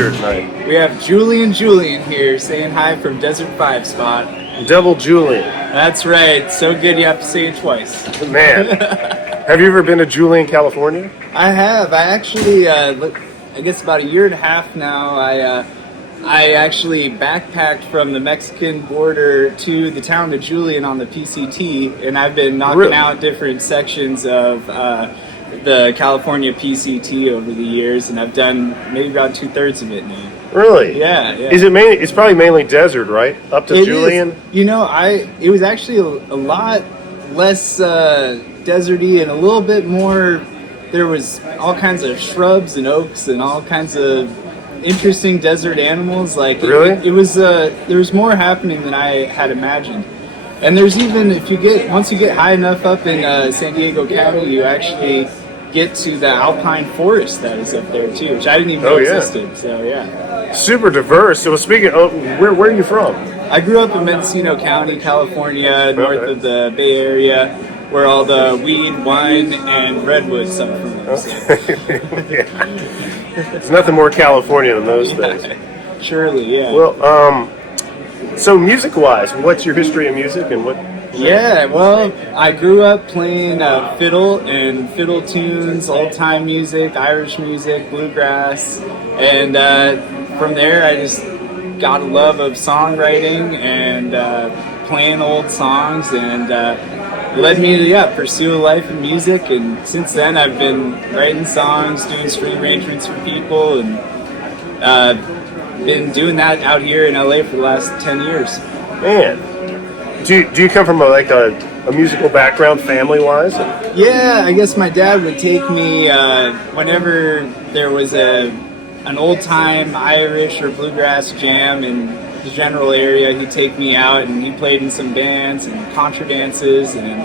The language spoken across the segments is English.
here tonight? We have Julian Julian here saying hi from Desert 5 spot. Devil Julian. That's right. So good you have to say it twice. Man. Have you ever been to Julian, California? I have. I actually, I guess about a year and a half now, I actually backpacked from the Mexican border to the town of Julian on the PCT, and I've been knocking out different sections of the California PCT over the years, and I've done maybe about 2/3 of it now. Really? Yeah. Is it mainly? It's probably mainly desert, right? Up to Julian. Is. You know, it was actually a lot less deserty and a little bit more. There was all kinds of shrubs and oaks and all kinds of interesting desert animals. Like really, it was there was more happening than I had imagined. And there's even once you get high enough up in San Diego County, you actually get to the alpine forest that is up there too, which I didn't even know existed. So yeah, super diverse. So speaking of, where are you from? I grew up in Mendocino County, California, north of the Bay Area, where all the weed, wine, and redwoods come from. So. It's nothing more California than those things. Surely, yeah. Well, so music-wise, what's your history of music and what? Yeah, well, I grew up playing fiddle and fiddle tunes, old-time music, Irish music, bluegrass, and from there I just got a love of songwriting and playing old songs, and led me to pursue a life in music. And since then I've been writing songs, doing string arrangements for people, and been doing that out here in LA for the last 10 years. Man, do you come from a musical background family-wise? Yeah, I guess my dad would take me whenever there was an old-time Irish or bluegrass jam in the general area. He'd take me out, and he played in some bands and contra dances, and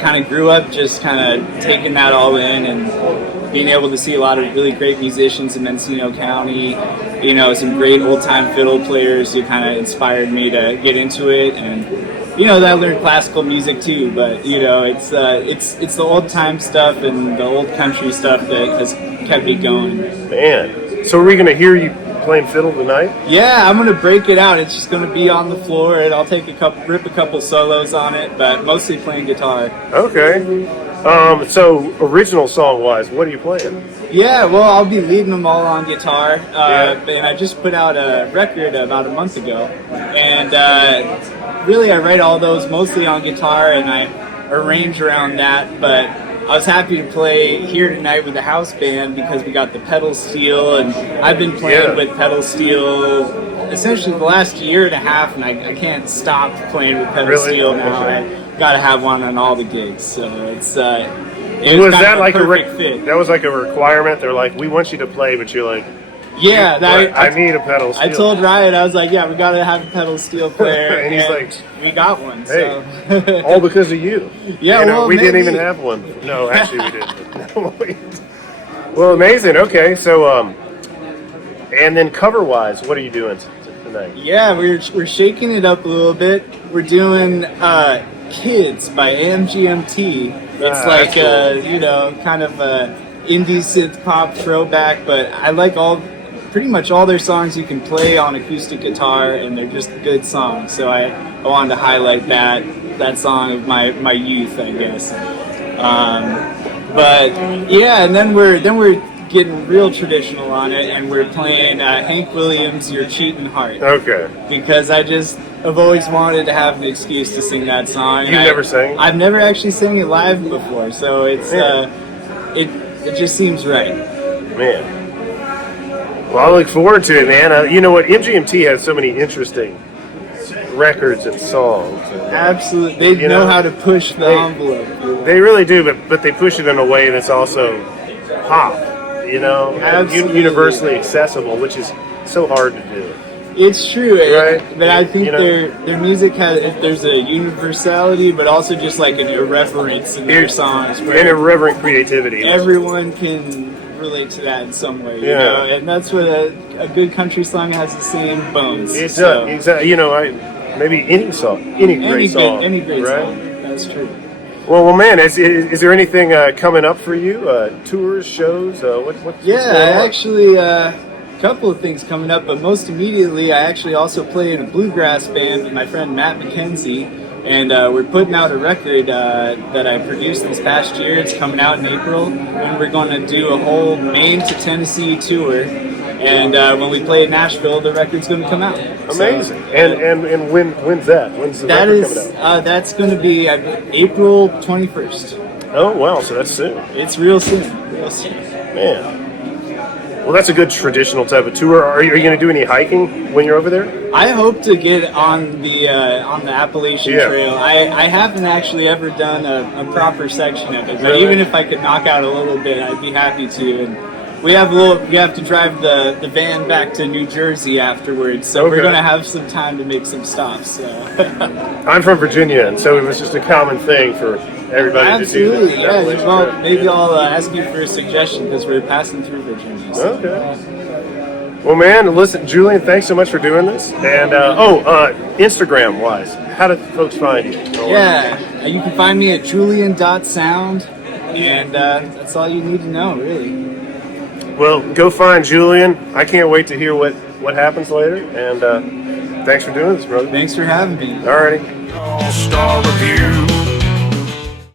kind of grew up just kind of taking that all in and being able to see a lot of really great musicians in Mendocino County. You know, some great old-time fiddle players who kind of inspired me to get into it. And I learned classical music too, but it's the old-time stuff and the old country stuff that has kept me going. Man, so are we gonna hear you playing fiddle tonight? Yeah, I'm gonna break it out. It's just gonna be on the floor, and I'll rip a couple solos on it, but mostly playing guitar. Okay. So original song-wise, what are you playing? Yeah, well, I'll be leading them all on guitar, and I just put out a record about a month ago, and really I write all those mostly on guitar, and I arrange around that, but I was happy to play here tonight with the house band because we got the pedal steel, and I've been playing with pedal steel essentially the last year and a half, and I can't stop playing with pedal steel now. I gotta have one on all the gigs, so it's it was that like perfect fit. That was like a requirement. They're like, we want you to play, but you're like, I need a pedal steel. I told Ryan, I was like, we gotta have a pedal steel player, and he's like, we got one. Hey, so. all because of you. Yeah, we didn't even have one. No, actually we didn't. Well, amazing. Okay, so and then cover-wise, what are you doing tonight? Yeah, we're shaking it up a little bit. We're doing Kids by AMGMT. It's like cool. Kind of a indie synth pop throwback, but I like pretty much all their songs you can play on acoustic guitar, and they're just good songs. So I wanted to highlight that song of my youth, I guess. But yeah, and then we're getting real traditional on it, and we're playing Hank Williams' "Your Cheatin' Heart." Okay. Because I've always wanted to have an excuse to sing that song. You've never sang? I've never actually sang it live before, so it's it just seems right. Man. Well, I look forward to it, man. You know what? MGMT has so many interesting records and songs. Absolutely. They know how to push the envelope. They really do, but they push it in a way that's also pop, universally accessible, which is so hard to do. It's true, right? But I think their music there's a universality, but also just like an irreverence in their songs. An irreverent creativity. Everyone can relate to that in some way, and that's what a good country song has, the same bones. It does, exactly. Maybe any song, any great song, song. That's true. Well, man, is there anything coming up for you? Tours, shows? What's going on? I actually couple of things coming up, but most immediately, I actually also play in a bluegrass band with my friend Matt McKenzie, and we're putting out a record that I produced this past year. It's coming out in April, and we're going to do a whole Maine to Tennessee tour. And when we play in Nashville, the record's going to come out. Amazing. So, and when's that? When's the record coming out? That's going to be April 21st. Oh, wow, so that's soon. It's real soon. Real soon. Man. Well, that's a good traditional type of tour. Are you going to do any hiking when you're over there? I hope to get on the Appalachian Trail. I haven't actually ever done a proper section of it, but Really? even if I could knock out a little bit, I'd be happy to. And we have to drive the van back to New Jersey afterwards, so Okay. we're gonna have some time to make some stops. So. I'm from Virginia, and so it was just a common thing for everybody Absolutely, to do yeah. that. Well, maybe I'll ask you for a suggestion because we're passing through Virginia. So. Okay. Well, man, listen, Julian, thanks so much for doing this. And Instagram wise, how do folks find you? Yeah, you can find me at julian.sound, and that's all you need to know, really. Well, go find Julian. I can't wait to hear what happens later. And thanks for doing this, brother. Thanks for having me. Alrighty. Y'all Star Revue.